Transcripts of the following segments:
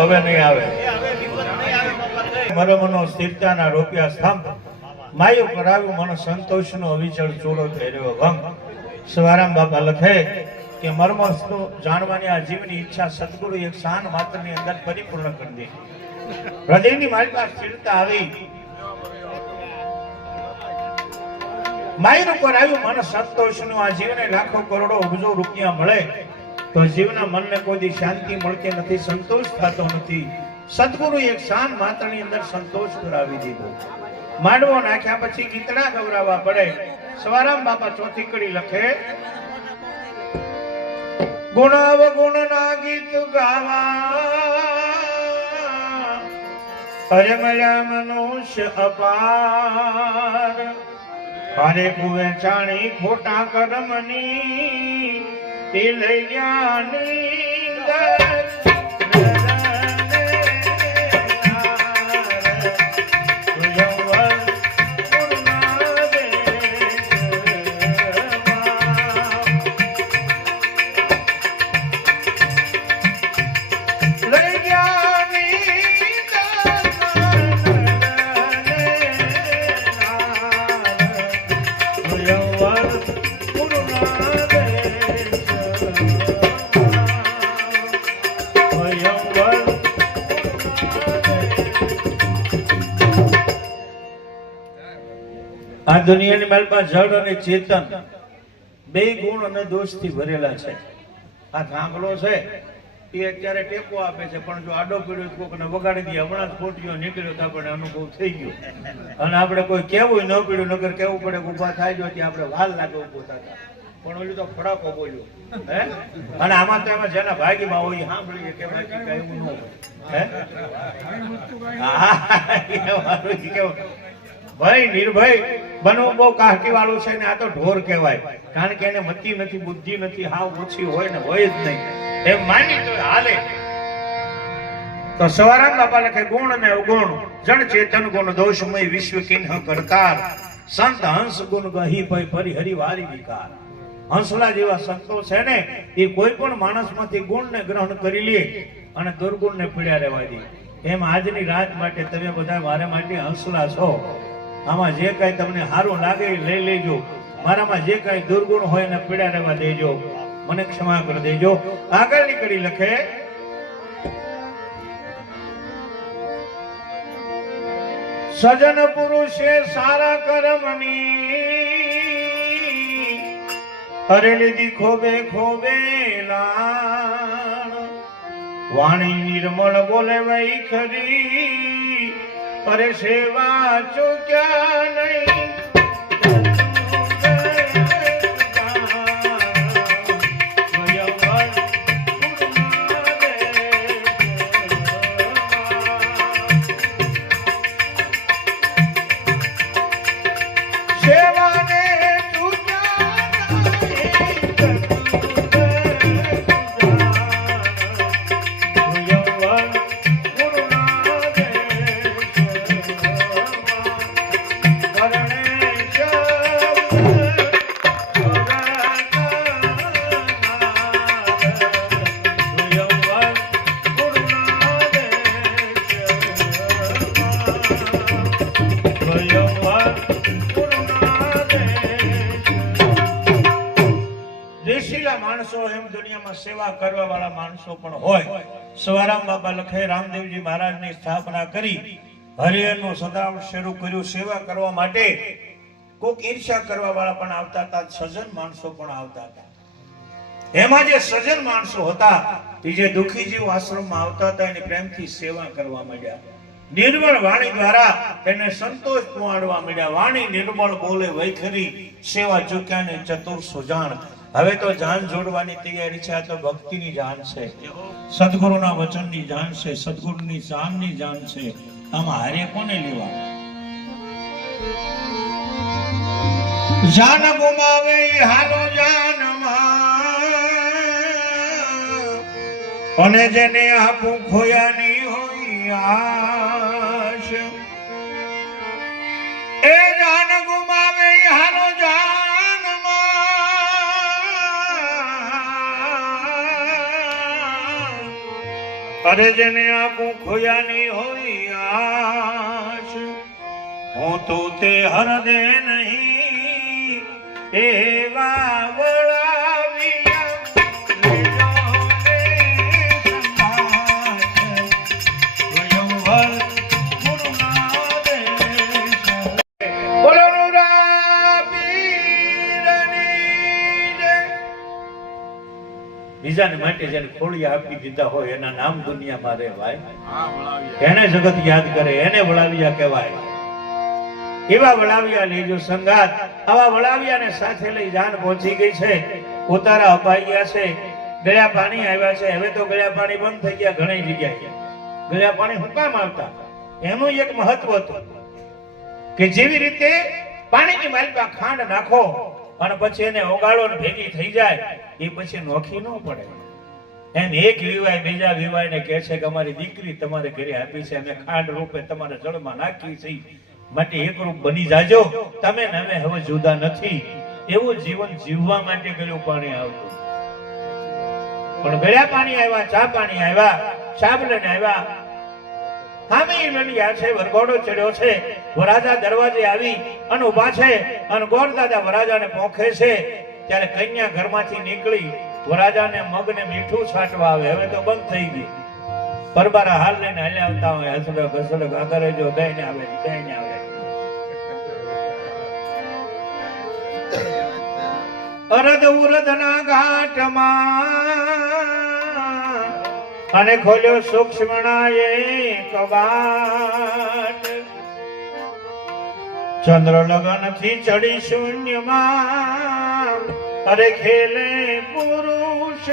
હવે નહીં આવે મરમનો સ્થિરતાના રૂપિયા સ્તંભ માયું કરાવ્યું મન સંતોષનો અવિચળ ચૂડો થઈ રહ્યો ભંગ. સવારામ બાપા લખે કે મર્મસ્તુ જાણવાની આ જીવની ઈચ્છા સદગુરુ એક શાન માત્રની અંદર પરિપૂર્ણ કરી દે. હૃદયની મારી પાસે સ્થિરતા આવી, માયનું કરાવ્યું મન સંતોષનું આ જીવને લાખો કરોડો અબજો રૂપિયા મળે તો જીવના મનને કોઈ શાંતિ મળતી નથી, સંતોષ થતો નથી. સદગુરુ એક શાન માત્રની અંદર સંતોષ કરાવી દીધો. માંડવો નાખ્યા પછી ગીતડા ગવરાવા પડે. સવારામ બાપા ચોથી કડી લખે, ગુણ અવગુણ ના ગીત ગાવા હરે મળ્યા મનુષ્ય અપાર હરે કુવે ચાણી ખોટા કર્મની તે લઈ જ્ઞાની આ દુનિયાની માલમાં જળ અને ચેતન બે ગુણ અને દોષથી ભરેલા છે. આ થાંભલો છે એ અત્યારે ટેકો આપે છે, પણ જો આડો પીડ્યો કોકને વગાડી દે, હમણાં જ ખોટીઓ નીકળ્યો તો આપણે અનુભવ થઈ ગયો. અને આપણે કોઈ કેવું ન પીડ્યું, નગર કેવું પડે ઉભા થાય જો ત્યાં આપણે વાલ લાગે ઉભો થતા, પણ ઓલું તો ફડાકો બોલ્યો હે. અને આમાં તો એમાં જેના ભાગીમાં હોય સાંભળીએ કે બાકી કઈ એવું ન હોય હે. ભાઈ નિર્ભય બનવું બહુ કાહકી વાળું છે ને. આ તો ઢોર કહેવાય, કારણ કે એને મતિ નથી, બુદ્ધિ નથી, હાવ ઓછી હોય ને હોય જ નહીં એમ માની તો હાલે. તો સવારામ બાપા લખે, ગુણ ને અવગુણ જણ ચેતન ગુણ દોષમય વિશ્વ કિન્હ કરતાર સંત હંસ ગુણ ગહી ભય પરિહરી વારી વિકાર. હંસલા જેવા સંતો છે ને એ કોઈ પણ માણસમાંથી ગુણને ગ્રહણ કરી લે અને દુર્ગુણને પીડ્યા રહેવા દે. એમ આજની રાત માટે તમે બધા મારા માટે હંસલા છો. આમાં જે કઈ તમને સારું લાગે લઈ લેજો, મારામાં જે કઈ દુર્ગુણ હોય એને પીડા રહેવા દેજો, મને ક્ષમા કરી દેજો. આગળની કડી લખે, સજન પુરુષે સારા કર્મની હરે લીધી ખોબે ખોબે લાણ વાણી નિર્મળ બોલે વઈ ખરી અરે સેવા ચૂક્યા નહીં. માણસો એમ દુનિયામાં સેવા કરવા વાળા માણસો પણ હોય. સવારામ બાબા લખે, રામદેવજી મહારાજની સ્થાપના કરી હરિહરનું સદાવ શરૂ કર્યું સેવા કરવા માટે. કોક ઈર્ષા કરવા વાળા પણ આવતા હતા, સજ્જન માણસો પણ આવતા હતા. એમાં જે સજ્જન માણસો હતા એ જે દુખી જીવ આશ્રમમાં આવતા હતા એની પ્રેમથી સેવા કરવા માંડ્યા. નિર્મળ વાણી દ્વારા એને સંતોષ પહોંચાડવા માંડ્યા. વાણી નિર્મળ બોલે વૈખરી સેવા ચૂક્યા ને ચતુર સુજાણ. હવે તો જાન જોડવાની તૈયારી છે. આ તો ભક્તિની જાન છે, સદગુરુના વચનની જાન છે, સદગુરુની જાનની જાન છે. આમાં હારે કોને લેવા? જાન ગુમાવે હાલો જાનમાં અને જેને આપું ખોયાની હોય આશ એ જાન ગુમાવે હાલો જાનમાં અરે જેને આપું ખોયાની હોય આશ હું તો તે હરદે નહીં એવા વળાવ્યા લેજો રે સંભાળ સ્વયંવર ગુરુના દેશ બોલો નુરા પીરની જય બીજાને માટે જેને ખોળિયા આપી દીધા હોય એના નામ દુનિયામાં રે ભાઈ એને જગત યાદ કરે એને વળાવ્યા કહેવાય એવા વળાવ્યા લેજો સંગાત આવા વળાવ્યાને સાથે લઈ જાન પહોંચી ગઈ છે ઉતારા અપાઈ ગયા છે ગળ્યા પાણી આવ્યા છે હવે તો ગળ્યા પાણી બંધ થઈ ગયા ઘણી જગ્યાએ ગળ્યા પાણી હું કામ આવતા એનું એક મહત્વ હતું કે જેવી રીતે પાણીની માલપા ખાંડ નાખો અને પછી એને ઓગાળો ને ભેગી થઈ જાય એ પછી નોખી ન પડે એમ એક વિવાય બીજા વિવાયને કહે છે કે અમારી દીકરી તમારે ઘરે આપી છે અમે ખાંડ રૂપે તમારે જળમાં નાખી છે માટે એકરૂપ બની જાજો તમે ને અમે હવે જુદા નથી એવું જીવન જીવવા માટે ગળ્યું પાણી આવતું પણ ગળ્યા પાણી આવ્યા ચા પાણી આવ્યા સાબલને આવ્યા હામી લણિયા છે વરઘોડો ચડ્યો છે વરાજા દરવાજે આવી અને ઊભા છે અને ગોરદાદા વરાજાને પોખે છે ત્યારે કન્યા ઘરમાંથી નીકળી વરાજાને મગને મીઠું છાંટવા આવે હવે તો બંધ થઈ ગઈ પરબારા હાલ લઈને હાલ્યા આવતા હોય હસડો ઘસડો આગળ જો દઈને આવે અરદ ઉરદના ઘાટમાં અને ખોલ્યો સૂક્ષ્મણાએ કબાટ ચંદ્ર લગન થી ચડી શૂન્યમાં અરે ખેલે પુરુષ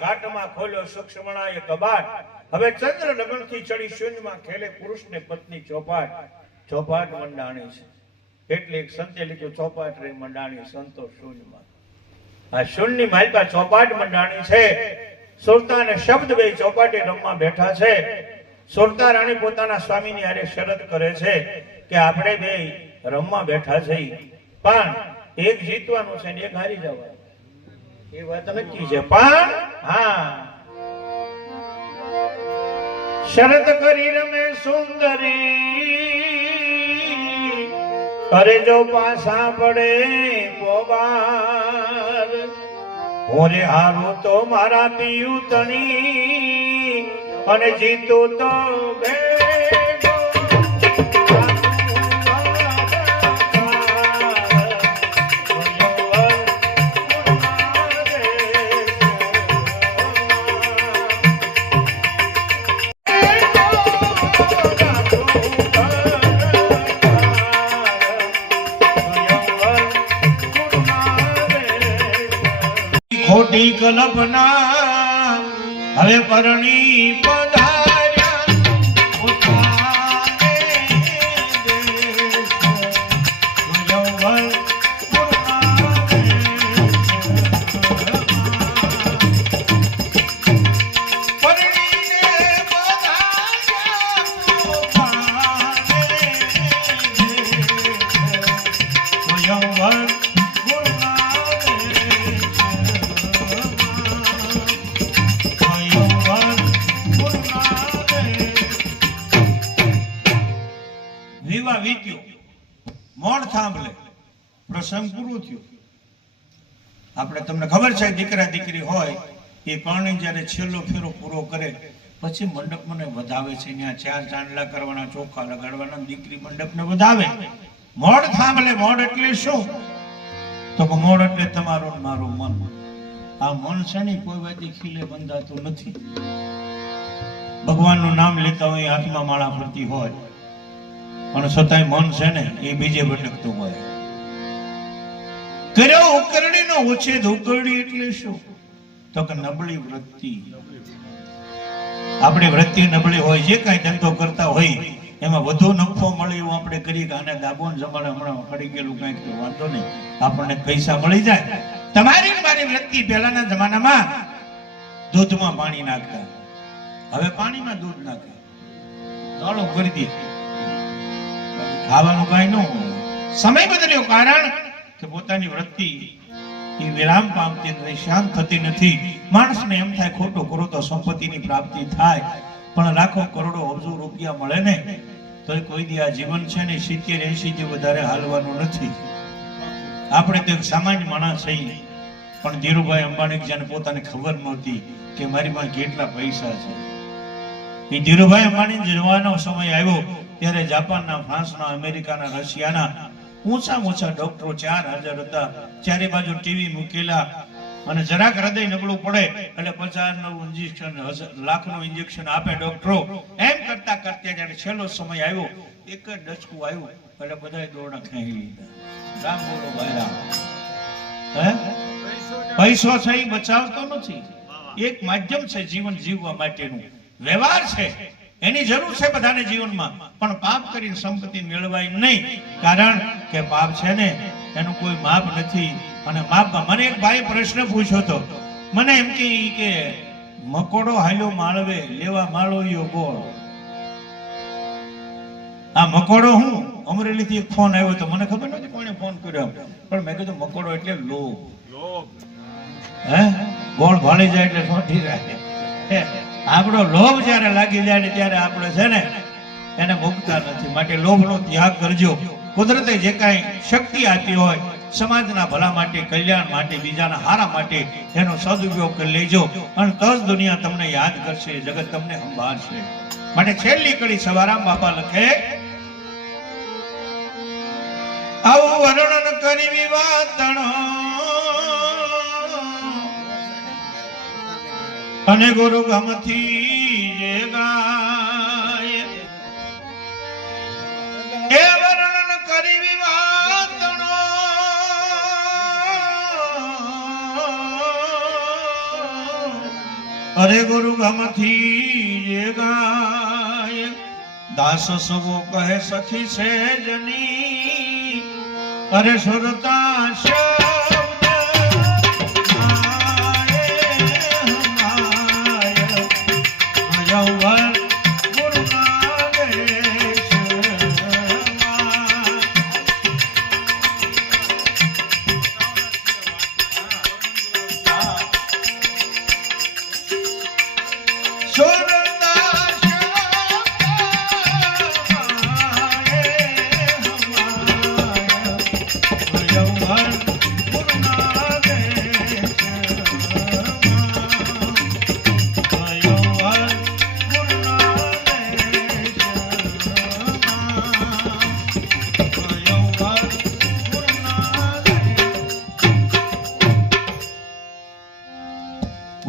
ઘાટમાં ખોલ્યો સૂક્ષ્મણાએ કબાટ હવે ચંદ્ર લગન થી ચડી શૂન્યમાં ખેલે પુરુષ ને પત્ની ચોપાટ ચોપાટ મંડાણી છે એટલે એક સંતે લીધું ચોપાટ રે મંડાણી સંતો શૂન્યમાં આ શૂન્ય માલપા ચોપાટ મંડાણી છે સુરતા અને શબ્દ બે ચોપાટે રમવા બેઠા છે સુરતા રાણી પોતાના સ્વામીની હારે શરત કરે છે કે આપણે બે રમવા બેઠા છે પણ એક જીતવાનું છે ને એક હારી જવાનું એ વાત નક્કી છે પણ હા શરત કરી રમે સુંદરી અરે જો પાસા પડે પોબાર ઓરે હારું તો મારા પિયું તણી અને જીતું તો બે ખોટી કલ્પના હવે પરણી મોડ થાંભલે પ્રસંગ પૂરો થયો આપણે તમને ખબર છે દીકરા દીકરી હોય એ પાણી જ્યારે છેલ્લો ફેરો પૂરો કરે પછી મંડપને વધાવે છે ત્યાં ચાર ચાંદલા કરવાના ચોખા લગાડવાના દીકરી મંડપને વધાવે મોડ થાંભલે મોડ એટલે શું તો કે મોડ એટલે તમારું મારું મન આ મન છે ને કોઈ વાતે ખીલે બંધાતું નથી. ભગવાનનું નામ લેતા હોય, હાથમાં માળા ફરતી હોય, પણ છતાંય મન છે ને એ બીજે ભટકતું હોય. કર્યો ઉકરડીનો ઉછેદ. ઉકરડી એટલે શું? તો કે નબળી વૃત્તિ. આપણી વૃત્તિ નબળી હોય, જે કાંઈ ધંધો કરતા હોય એમાં વધુ નફો મળે એવું આપણે કરીએ કે આને દાબોન જમાડે, હમણાં પડી ગયેલું કંઈક તો વાંધો નહીં, આપણને પૈસા મળી જાય. તમારી ને મારી વૃત્તિ પહેલાના જમાનામાં દૂધમાં પાણી નાખતા, હવે પાણીમાં દૂધ નાખે, ગાળો કરી દે, ખાવાનું કઈ ન હોય. સમય બદલ્યો, કારણ કે પોતાની વૃત્તિ એ વિરામ પામતી નથી, શાંત થતી નથી. માણસને એમ થાય ખોટું કરો તો સંપત્તિની પ્રાપ્તિ થાય, પણ લાખો કરોડો અબજો રૂપિયા મળે ને તો કોઈ દી આ જીવન છે ને 70-80 થી વધારે હાલવાનું નથી. આપણે તો એક સામાન્ય માણસ છીએ, પણ ધીરુભાઈ અંબાણી જેને પોતાને ખબર નહોતી કે મારી પાસે કેટલા પૈસા છે. એ ધીરુભાઈ અંબાણી જવાનો સમય આવ્યો ત્યારે જાપાનના, ફ્રાન્સના, અમેરિકાના, રશિયાના ઊંચા ડોક્ટરો 4000 હતા. ચારે બાજુ ટીવી મૂકેલા, અને જરાક હૃદય નબળું પડે એટલે 50,000નું ઇન્જેક્શન, લાખનું ઇન્જેક્શન આપે ડોક્ટરો. એમ કરતા કરતા જ્યારે છેલ્લો સમય આવ્યો, એક જ ડચકું આવ્યું એટલે બધા દોરડા ખેંચી લીધા. રામ બોલો ભાઈ રામ. પૈસો છે એ બચાવતો નથી, એક માધ્યમ છે જીવન જીવવા માટેનું, વ્યવહાર છે, એની જરૂર છે બધાને જીવનમાં, પણ પાપ કરીને સંપત્તિ મેળવાય નહીં. કારણ કે પાપ છે ને એનું કોઈ માપ નથી. અને માપમાં મને એક ભાઈ પ્રશ્ન પૂછ્યો હતો, મને એમ કે મકોડો હાલ્યો માળવે લેવા માળોયો ગોળ. આ મકોડો હું અમરેલી થી એક ફોન આવ્યો તો મને ખબર નથી કોણે ફોન કર્યો, પણ મેં કીધું મકોડો એટલે લોભ. ગોળ ભાળી જાય એટલે સોંઠી જાય. આપણો લોભ જયારે લાગી જાય ને ત્યારે આપણે છે ને એને મુકતા નથી. માટે લોભનો ત્યાગ કરજો. કુદરતે જે કાંઈ શક્તિ આપી હોય સમાજના ભલા માટે, કલ્યાણ માટે, બીજાના હારા માટે એનો સદુપયોગ કરી લેજો, અને તો જ દુનિયા તમને યાદ કરશે, જગત તમને સંભાળશે. માટે છેલ્લી કડી સવારામ બાપા લખે, આવું વર્ણન કરી વિવાદણો અને ગુરુ ગમથી જે ગાય, એ વર્ણન કરી વિવાદણો અરે ગુરુ ગમથી જે ગાય. દાસ સવો કહે સખી છે જની, અરે સુરતા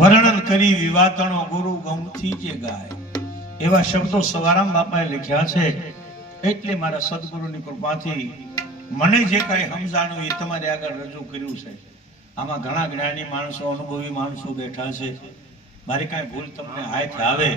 વર્ણન કરી વિવાતણો ગુરુ ગમથી જે ગાય, એવા શબ્દો સવારામ બાપાએ લખ્યા છે. એટલે મારા સદગુરુની કૃપાથી મને જે કાંઈ સમજાણું એ તમારે આગળ રજૂ કર્યું છે. આમાં ઘણા જ્ઞાની માણસો, અનુભવી માણસો બેઠા છે. મારી કાંઈ ભૂલ તમને હાથ આવે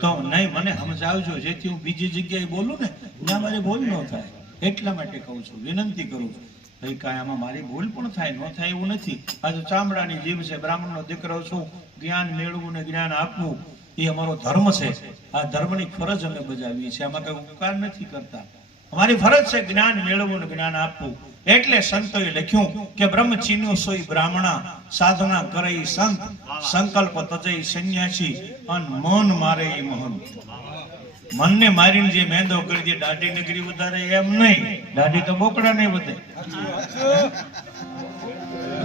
તો નહીં મને સમજાવજો, જેથી હું બીજી જગ્યાએ બોલું ને ત્યાં મારી ભૂલ ન થાય. એટલા માટે કહું છું, વિનંતી કરું છું. ભાઈ કાંઈ આમાં મારી ભૂલ પણ થાય, ન થાય એવું નથી. આ તો ચામડાની જીભ છે, બ્રાહ્મણનો દીકરો છું. જ્ઞાન મેળવવું ને જ્ઞાન આપવું એ અમારો ધર્મ છે. આ ધર્મની ફરજ અમે બજાવીએ છીએ, આમાં કઈ ઉપકાર નથી કરતા. અમારી ફરજ છે જ્ઞાન મેળવવું ને જ્ઞાન આપવું. એટલે સંતોએ લખ્યું કે બ્રહ્મ ચીન્યો સોઈ બ્રાહ્મણા, સાધના કરે સંત, સંકલ્પ તજઈ સંન્યાસી, અન મન મારે એ મહંત. મનને મારીને જે મેંદો કરી દે દાઢી નગરી વધારે એમ નહીં, દાઢી તો બોકડા નહીં વધે,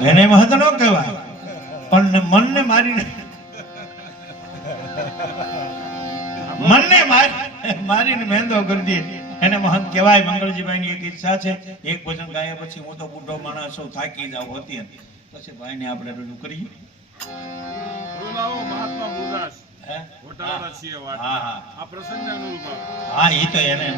એને મહંત ન કહેવાય. પણ મનને મારીને મારીને મેંદો કરી દે એને મહંત કહેવાય. મંગળજીભાઈ ની એક ઈચ્છા છે, એક ભજન ગાયા પછી હું તો બુઢો માણસ છું, થાકી જાવ હતી, પછી ભાઈ ને આપણે રજૂ કરીએ. બોલાવો મહાત્મા ગુરદાસ હે? વટાળા છીએ વાત હા હા આ પ્રસંગને અનુરૂપ આવે. હા એ તો એને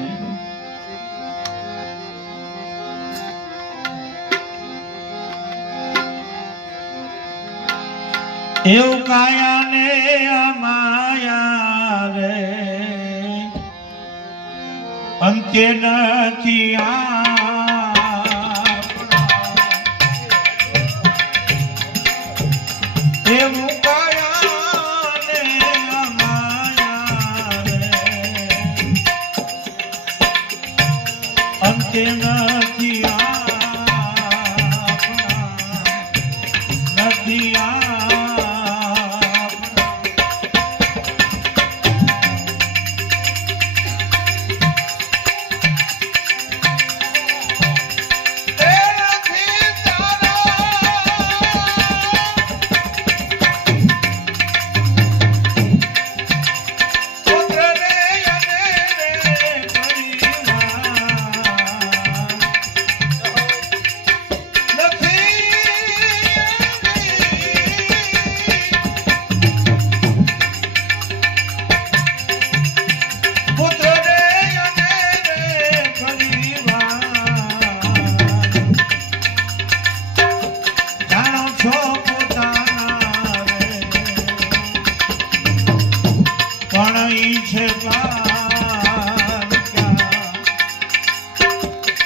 એવું કાયા ને અમાયા રે અંતે નથી એવું કાયા ને અમાયા રે અંતે નથી નથી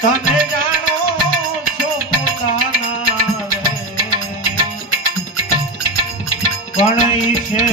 તમે જાણો છો પોતાના પણ છે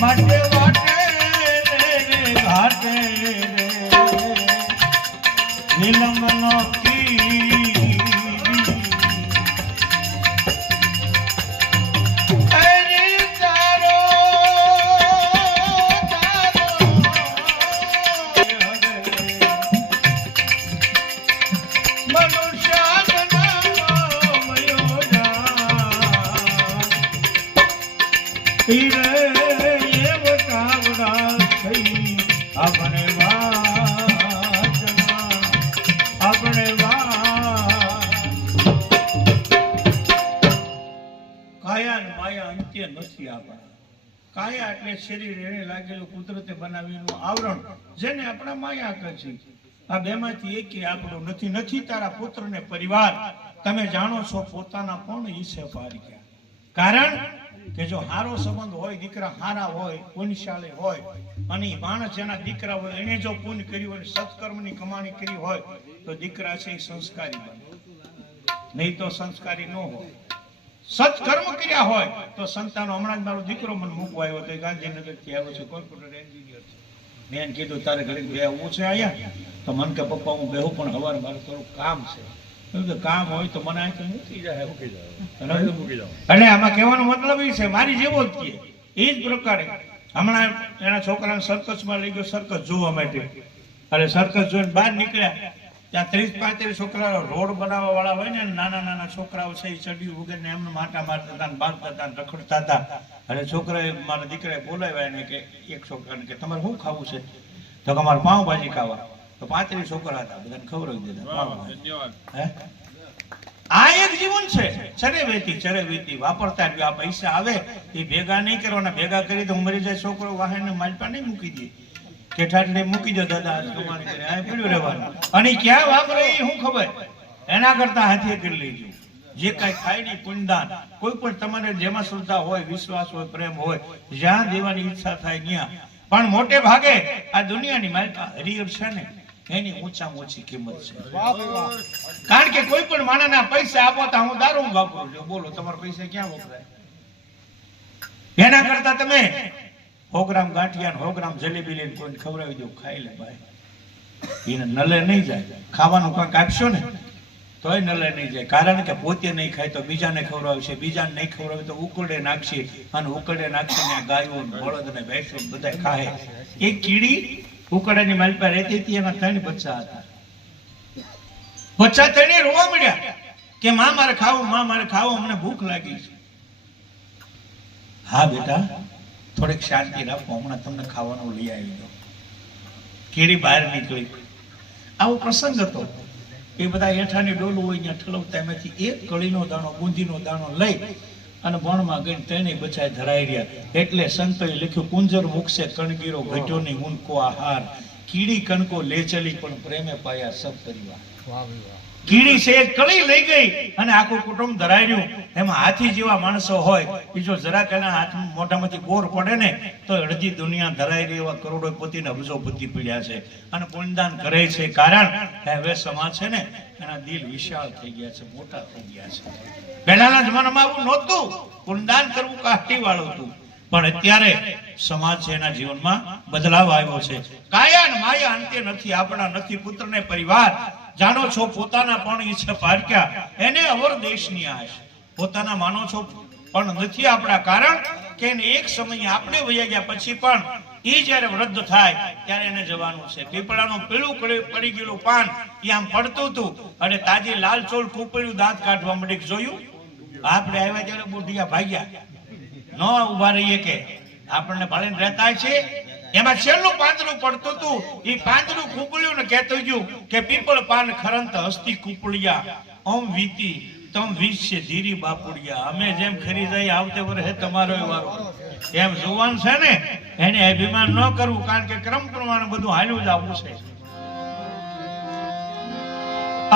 માટે વાટે ઘાટે વિલંબ નો આપણે કાયા ને માયા અંત્ય નથી આપણા. કાયા એટલે શરીર એને લાગેલું કુદરતે બનાવેલું આવરણ જેને આપણા માયા કહે છે. આ બેમાંથી એકે આપણું નથી. નથી તારા પુત્ર ને પરિવાર. તમે જાણો છો પોતાના પણ ઈસે પારી ગયા. કારણ કે જો હારો સંબંધ હોય, દીકરા હારા હોય, પુણ્યશાળી હોય અને માણસ જેના દીકરા હોય એને જો પુણ્ય કર્યું હોય, સત્કર્મની કમાણી કરી હોય તો દીકરા છે એ સંસ્કારી બને. નહીં તો સંસ્કારી ન હોય. સત્કર્મ કર્યા હોય તો સંતાનો. હમણાં જ મારો દીકરો મને મૂકવા આવ્યો તો ગાંધીનગર થી આવ્યો છે, કોમ્પ્યુટર એન્જિનિયર છે. મેં કીધું તારે ઘડી બે આવું છે અહીંયા તો મને કે પપ્પા હું બેહું પણ હવારે મારે થોડું કામ છે. કામ હોય તો મને આ મૂકી જાય. અને આમાં કહેવાનો મતલબ એ છે મારી જેવો જ કહે એ જ પ્રકારે. હમણાં એના છોકરાને સર્કસમાં લઈ ગયો સર્કસ જોવા માટે. અને સર્કસ જોઈને બહાર નીકળ્યા ત્યાં 30-35 છોકરા રોડ બનાવવા વાળા હોય ને નાના નાના છોકરાઓ છે એ ચડ્યું વગર ને એમને માટા મારતા હતા, બાંધતા હતા, રખડતા હતા. અને છોકરાએ મારા દીકરાએ બોલાવ્યા એને કે એક છોકરાને કે તમારે શું ખાવું છે તો કે અમારે પાઉંભાજી ખાવા. તો 35 છોકરા હતા, બધાને ખવડાવી દીધા. આ એક જીવન છે. ચરે વેતી વાપરતા આ પૈસા આવે એ ભેગા નહીં કરવાના. ભેગા કરી તો મરી જાય છોકરો વાહન માલપા નહીં મૂકી દે કે ઠાઠને મૂકી દો દાદા કમાણી કરે આ પડ્યું રહેવાનું. અને ક્યાં વાપરે એ શું ખબર. એના કરતા હાથે કરી લેજો. જે કાંઈ ખાય નહીં પુણ્યદાન. કોઈ પણ તમારે જેમાં શ્રદ્ધા હોય, વિશ્વાસ હોય, પ્રેમ હોય, જ્યાં દેવાની ઈચ્છા થાય ત્યાં. પણ મોટે ભાગે આ દુનિયાની માલપા હરિહર છે ને એની ઓછામાં ઓછી કિંમત છે. કારણ કે કોઈ પણ માણસના પૈસા આપો તો હું દારૂ વાપરું છું. બોલો તમારા પૈસા ક્યાં વપરાય? એના કરતા તમે 100 ગ્રામ ગાંઠિયા 100 ગ્રામ જલેબી લઈને કોઈને ખવડાવી દો, ખાઈ લે ભાઈ. એને નલે નહીં જાય. ખાવાનું કાંઈક આપશો ને તોય નલે નહીં જાય, કારણ કે પોતે નહીં ખાય તો બીજાને ખવડાવશે, બીજાને નહીં ખવડાવે તો ઉકળે નાખશે, અને ઉકળે નાખીને ગાયો ને બળદ ને ભેંસો ને બધા ખાય. એક કીડી ઉકળાની માલપા રહેતી હતી, એમાં 3 બચ્ચા હતા. બચ્ચા 3 રોવા મળ્યા કે માં મારે ખાવું, માં મારે ખાવું, અમને ભૂખ લાગી છે. હા બેટા, થોડીક શાંતિ રાખો, હમણાં તમને ખાવાનું લઈ આવી દો. કીડી બહાર નીકળી. આવો પ્રસંગ હતો. એ બધા હેઠાની ડોલું હોય ત્યાં ઠલવતા, એમાંથી એક કળીનો દાણો, બુંદીનો દાણો લઈ અને વણમાં ગઈને 3 બચાય ધરાઈ રહ્યા. એટલે સંતોએ લખ્યું, કુંજર મુખસે કણગીરો ઘટ્યો નહીં ઊનકો આહાર, કીડી કણકો લે ચલી પણ પ્રેમે પાયા સબ પરિવાર. કીડી છે એક કળી લઈ ગઈ અને આખું કુટુંબ ધરાઈ રહ્યું. એમાં હાથી જેવા માણસો હોય, એ જો જરાક એના હાથ મોઢામાંથી બોર પડે ને તો અડધી દુનિયા ધરાઈ રહી એવા કરોડોપતિ ને અબજોપતિ પીડ્યા છે અને પુણ્યદાન કરે છે. કારણ હવે સમાજ છે ને એના દિલ વિશાળ થઈ ગયા છે, મોટા થઈ ગયા છે. પહેલાના જમાનામાં આવું નહોતું, પુણ્યદાન કરવું કાઠી વાળું હતું. પણ અત્યારે સમાજ છે એના જીવનમાં બદલાવ આવ્યો છે. કાયા ને માયા અંતે નથી, આપણા નથી પુત્ર ને પરિવાર. જાણો છો પોતાના પણ ઈચ્છે પારક્યા, એને અવર દેશની આશ. પોતાના માનો છો પણ નથી આપણા, કારણ કે એક સમયે આપણે વયા ગયા પછી પણ એ જ્યારે વૃદ્ધ થાય ત્યારે એને જવાનું છે. પીપળાનું પીળું પડી ગયેલું પાન એ આમ પડતું હતું અને તાજી લાલ ચોળ કૂપળ્યું દાંત કાઢવા માંડી. જોયું? આપણે આવ્યા ત્યારે બુઢિયા ભાગ્યા, ન ઉભા રહીએ કે આપણને ભાળીને રહેતા છે. એમાં છેલ્લું પાંદડું પડતું હતું, એ પાંદડું કૂપળ્યું ને કહેતું ગયું કે પીપળ પાન ખરંત હસ્તી કૂપળિયા ઓમ વીતી તમ વીસ છે ધીરી બાપુડિયા. અમે જેમ ખરી જાય આવતે વર્ષે તમારો વારો. એમ જોવાનું છે ને એને અભિમાન ન કરવું, કારણ કે ક્રમ પ્રમાણે બધું હાલ્યું જ આવવું છે.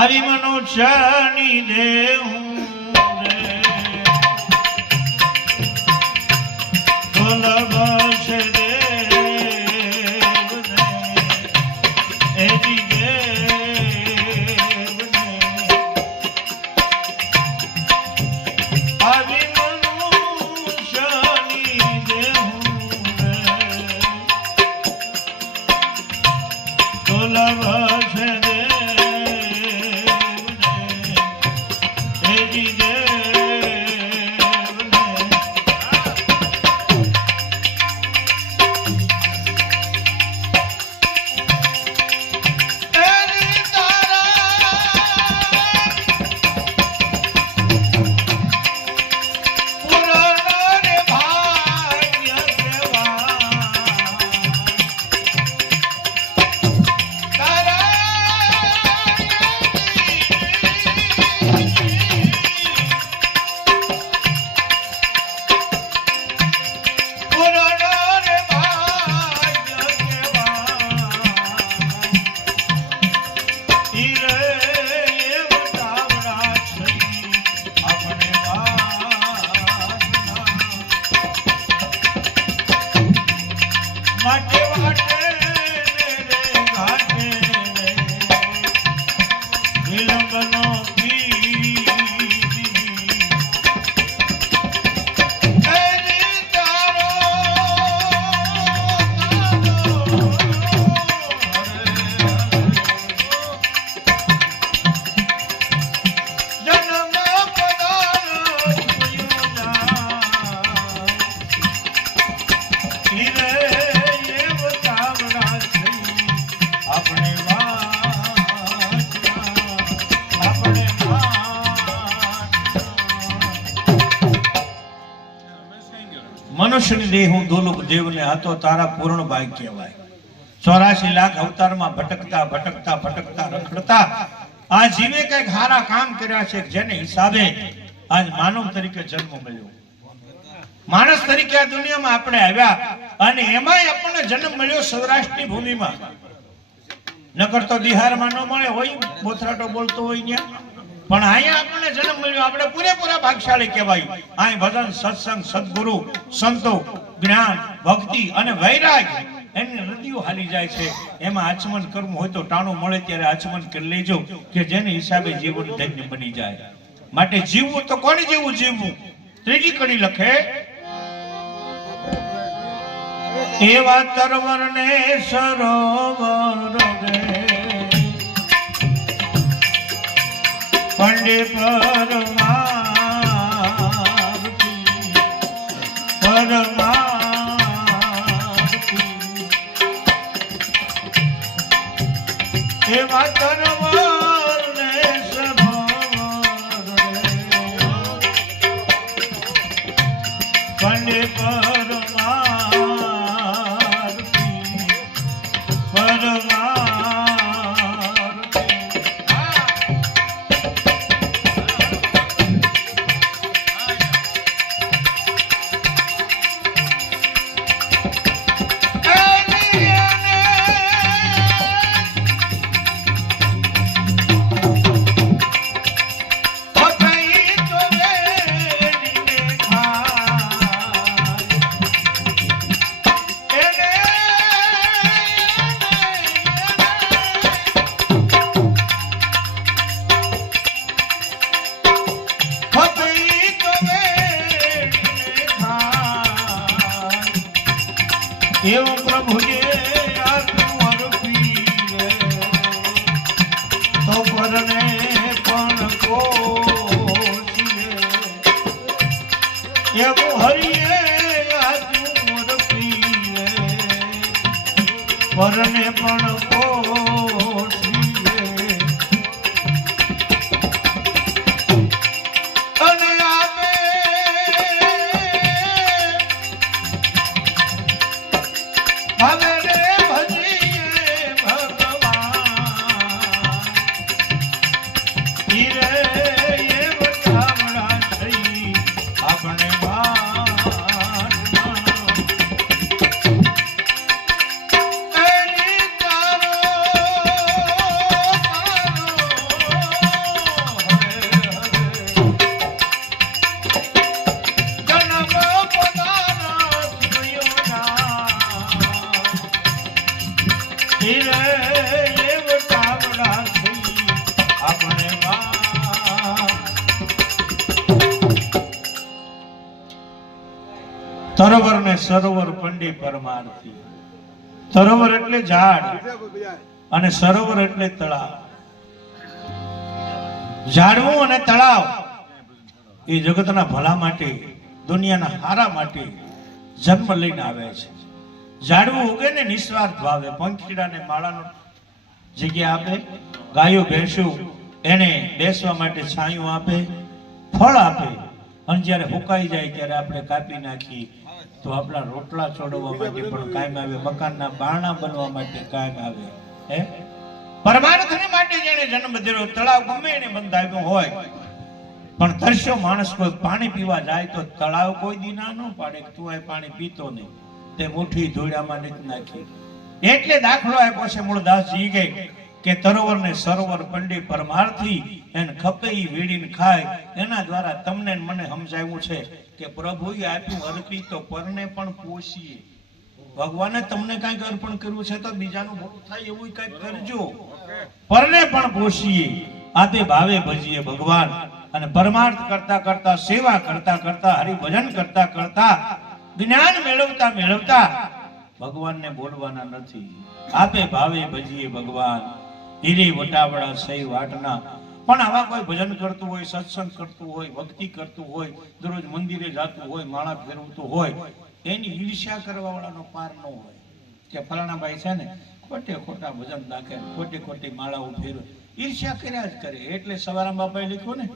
અભિમાનો છાની દેવું મનુષ્યની દેહ હું દોલુક દેવને હતો તારા પૂર્ણ ભાગ કહેવાય. 84 લાખ અવતારમાં ભટકતા ભટકતા ભટકતા રખડતા આ જીવે કઈક સારા કામ કર્યા છે, જેને હિસાબે આજ માનવ તરીકે જન્મ મળ્યો. માણસ તરીકે આ દુનિયામાં આપણે આવ્યા અને એમાંય આપણને જન્મ મળ્યો સૌરાષ્ટ્રની ભૂમિમાં. નકર તો બિહારમાં ન મળે હોય, બોથરાટો બોલતો હોય ત્યાં. પણ અહીંયા આપણને જન્મ મળ્યો, આપણે પૂરેપૂરા ભાગશાળી કહેવાય. અહીં ભજન, સત્સંગ, સદગુરુ, સંતો, જ્ઞાન, ભક્તિ અને વૈરાગ એની નદીઓ હાલી જાય છે. એમાં આચમન કરવું હોય તો ટાણું મળે ત્યારે આચમન કરી લેજો, કે જેને હિસાબે જીવન ધન્ય બની જાય. માટે જીવવું તો કોની જેવું જીવવું? ત્રીજી કડી લખે, એવા તરવર ને સરોવર રે પંડે પરમાર્થી એમાં તનવાર ને સભર પંડે પરમાર્થી એવું પ્રભુએ આત્મા રૂપી તો પરને પણ કોશીએ એવું હરિએ આત્મા રૂપી પરને પણ કોશીએ અને આપે હવે રે ભજીએ ભગવાન હીરે એ વટાવડા થઈ આપણે વાટમાં એની તારો જન્મ પોતાના સુયોના હીરે એ વટાવડા થઈ આપણે તરવર ને સરોવર પંડી પરમાર્થી તરવર એટલે ઝાડ અને સરોવર એટલે તળાવ ઝાડવું અને તળાવ એ જગતના ભલા માટે દુનિયાના હારા માટે જન્મ લઈને આવે છે ઝાડવું ઉગે ને નિસ્વાર્થ ભાવે પંખીડાને માળાનો જગ્યા આપે ગાયો ભેંસું એને બેસવા માટે છાંયું આપે ફળ આપે અને જ્યારે હુકાઈ જાય ત્યારે આપણે કાપી નાખી તો આપણા રોટલા છોડવા માટે પણ કાયમ આવે મકાનના બારણા બનવા માટે કાયમ આવે હે પરમાર્થને માટે જેને જન્મ ધર્યો તળાવ ગમે એને બંધાવ્યો હોય પણ તરસ્યો માણસ કોઈ પાણી પીવા જાય તો તળાવ કોઈ દી ના ન પાડે કે તું આ પાણી પીતો નહીં તે મુઠ્ઠી ધોળામાં નથી નાખી એટલે દાખલો આપ્યો છે મૂળદાસજી કે તરોવર ને સરોવર પંડી પરમાર્થી એને ખપે ઈ વીડીને ખાય એના દ્વારા તમને ને મને સમજાવ્યું છે કે પ્રભુએ આપ્યું અર્પી તો પરને પણ પોષીએ ભગવાને તમને કંઈક અર્પણ કર્યું છે તો બીજાનું ભલું થાય એવું કંઈક કરજો પરને પણ પોષીએ આપે ભાવે ભજીએ ભગવાન અને પરમાર્થ કરતા કરતા સેવા કરતા કરતા હરિભજન કરતા કરતા જ્ઞાન મેળવતા મેળવતા ભગવાનને બોલવાના નથી આપે ભાવે ભજીએ ભગવાન હીરે વટાવડા સહી વાટના પણ આવા કોઈ ભજન કરતું હોય સત્સંગ કરતું હોય ભક્તિ કરતું હોય દરરોજ મંદિરે જતું હોય માળા ફેરવતું હોય એની ઈર્ષ્યા કરવા વાળાનો પાર ન હોય કે ફલાણા ભાઈ છે ને ખોટે ખોટા ભજન નાખે ખોટી ખોટી માળાઓ ફેરવે ઈર્ષ્યા કર્યા જ કરે એટલે સવારામ બાપાએ લખ્યું ને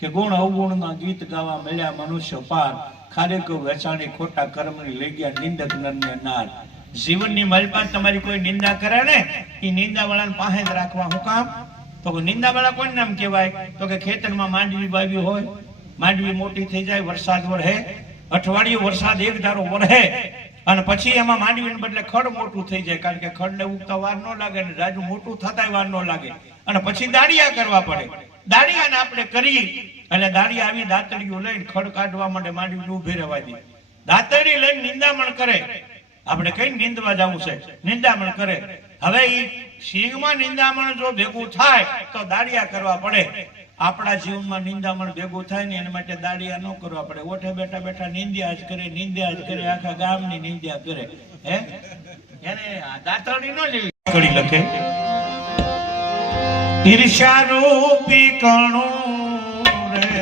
કે ગુણ અવગુણના ગીત ગાવા મળ્યા મનુષ્ય પાર ખારેક વેચાણી ખોટા કર્મની લઈ ગયા નિંદક નરને નાર જીવનની મલબા તમારી કોઈ નિંદા કરે ને એ નિંદા વાળાને પાસે જ રાખવા હું કામ તો નિંદા વાળા કોણ નામ કહેવાય તો કે ખેતરમાં માંડવી વાવી હોય માંડવી મોટી થઈ જાય વરસાદ વરહે અઠવાડિયું વરસાદ એક ધારો વરહે અને પછી એમાં માંડવીને બદલે ખડ મોટું થઈ જાય કારણ કે ખડને ઉગતા વાર ન લાગે ને રાજુ મોટું થતાય વાર ન લાગે અને પછી દાડિયા કરવા પડે દાડિયાને આપણે કરી એટલે દાડિયા આવી દાંતડીઓ લઈને ખડ કાઢવા માટે માંડવીને ઊભી રહેવા દે દાંતડી લઈને નિંદામણ કરે આપણે કઈ નિંદવા જવું છે નિંદામણ કરે હવે ઈ સિંહમાં નિંદામણ જો ભેગું થાય તો દાડિયા કરવા પડે આપણા જીવનમાં નિંદામણ ભેગું થાય ને એના માટે દાડિયા ન કરવા પડે ઓઠે બેઠા બેઠા નિંદ્યા જ કરે આખા ગામની નિંદ્યા કરે હે એને દાંતડી ન લેવી કડી લખે ઈર્ષ્યા રૂપી કણું રે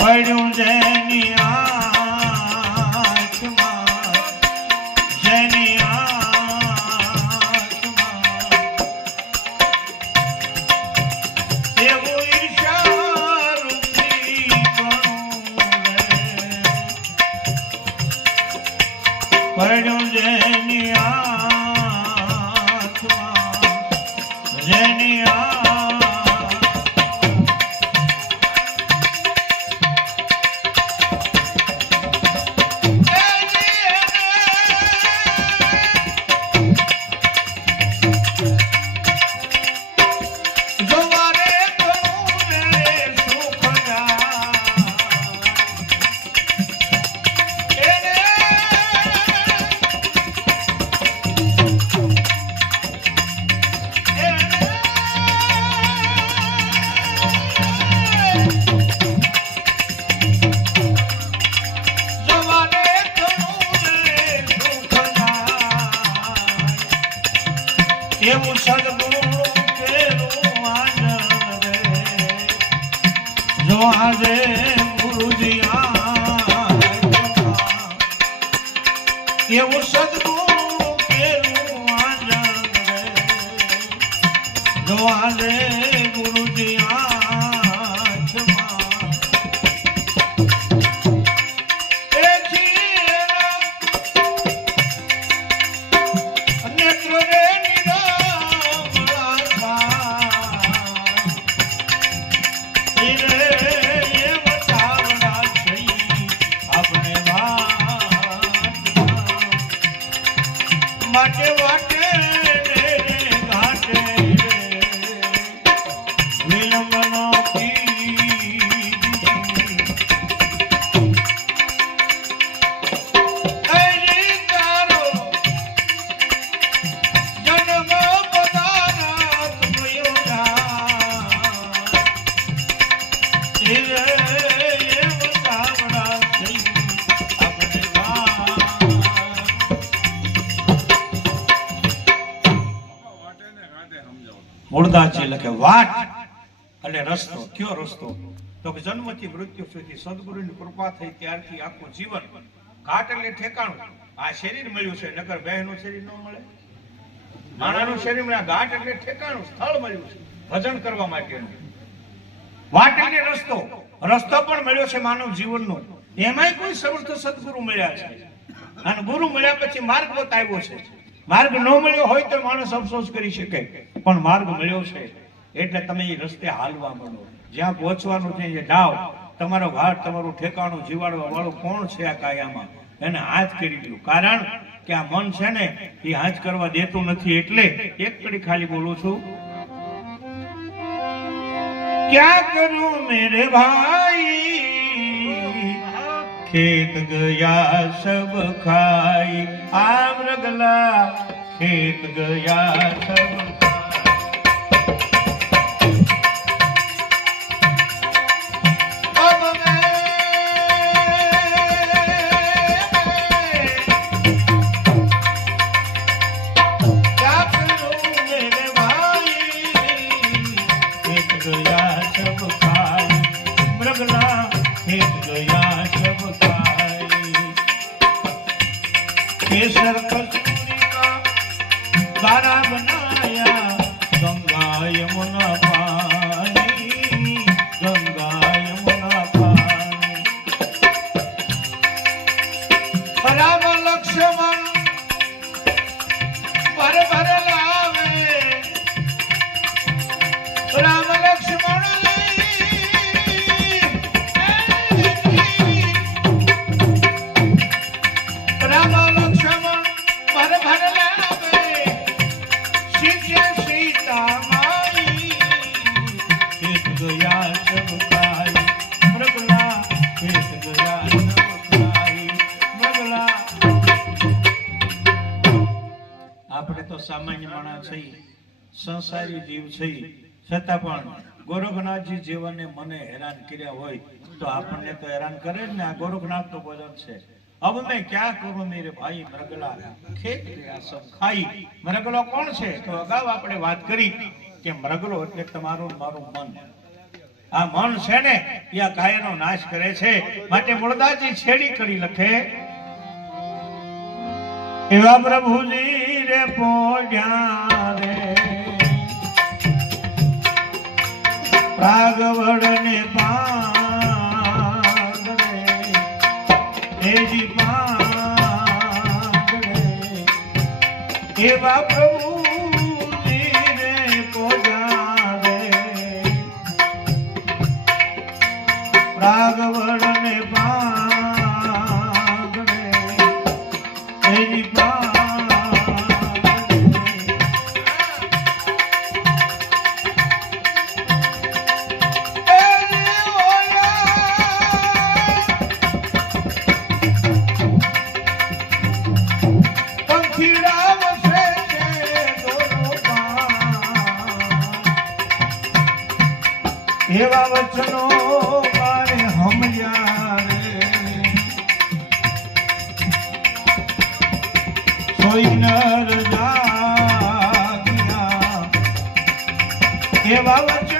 પડ્યું જેની આંખમાં, જેની આંખમાં એવું ઈર્ષ્યા રૂપી કણું રે પડ્યું જેની આંખમાં, જેની એવું સદગુરુ કેરું આનંદ રે જો આજે ગુરુજી એવું સદગુરુ કેરું આનંદ રે જો આજે ગુરુજી માટે વાટે ઘાટે વિલંબનો મૂળદાસજી લખે વાટ એટલે રસ્તો. કયો રસ્તો? તો કે જન્મથી મૃત્યુ સુધી સદગુરુની કૃપા થઈ ત્યારથી આખું જીવન. ઘાટ એટલે ઠેકાણું. આ શરીર મળ્યું છે, નકર બહેનું શરીર ન મળે, માણાનું શરીર મળે. ઘાટ એટલે ઠેકાણું, સ્થળ મળ્યું છે ભજન કરવા માટેનું. વાટ એટલે રસ્તો. રસ્તો પણ મળ્યો છે માનવ જીવનનો. એમાંય કોઈ સમર્થ સદગુરુ મળ્યા છે, અને ગુરુ મળ્યા પછી માર્ગ બતાવ્યો છે. માર્ગ ન મળ્યો હોય તો માણસ અફસોસ કરી શકે, પણ માર્ગ મળ્યો છે એટલે તમે એ રસ્તે હાલવા માંડો. જ્યાં પહોંચવાનું છે એ ડાવ તમારો ઘાટ, તમારું ઠેકાણું જીવાડવા વાળું કોણ છે આ કાયામાં, એને હાથ કરી દો. કારણ કે આ મન છે ને એ હાથ કરવા દેતું નથી. એટલે એક કડી ખાલી બોલું છું, ક્યાં કરું મેરે ભાઈ ખેત ગયા સબ ખાઈ, આ મૃગલા ખેત ગયા સબ केसर कस्तूरी का गारा बनाया, गंगा यमुना पानी, गंगा यमुना पानी. राम लक्ष्मण भर भर लावे, राम लक्ष्मण આપણે તો સામાન્ય માણસ છીએ, સંસારી જીવ છીએ, છતાં પણ ગોરખનાથજી જીવને મને હેરાન કર્યા હોય તો આપણને તો હેરાન કરે જ ને. આ ગોરખનાથ તો ભજન છે, अब मैं क्या करूं मेरे भाई मरगला खेत गया सब खाई મરગલો કોણ છે તો અગાઉ આપણે વાત કરી કે મરગલો એટલે તમારું ને મારું મન આ મન છે ને એ આ કાયાનો નાશ કરે છે માટે મૂળદાસજી છેડી કરી લખે એવા પ્રભુજી રે પોઢ્યા રે રાગવડ ને પાંદ રે એજી પાંદ રે એવા પ્રભુજી રે પોઢ્યા રે રાગવડ ને પાંદ રે એજી એવા વચનો મારે હમયા રે સોઈ નર જાગ્યા એવા વચનો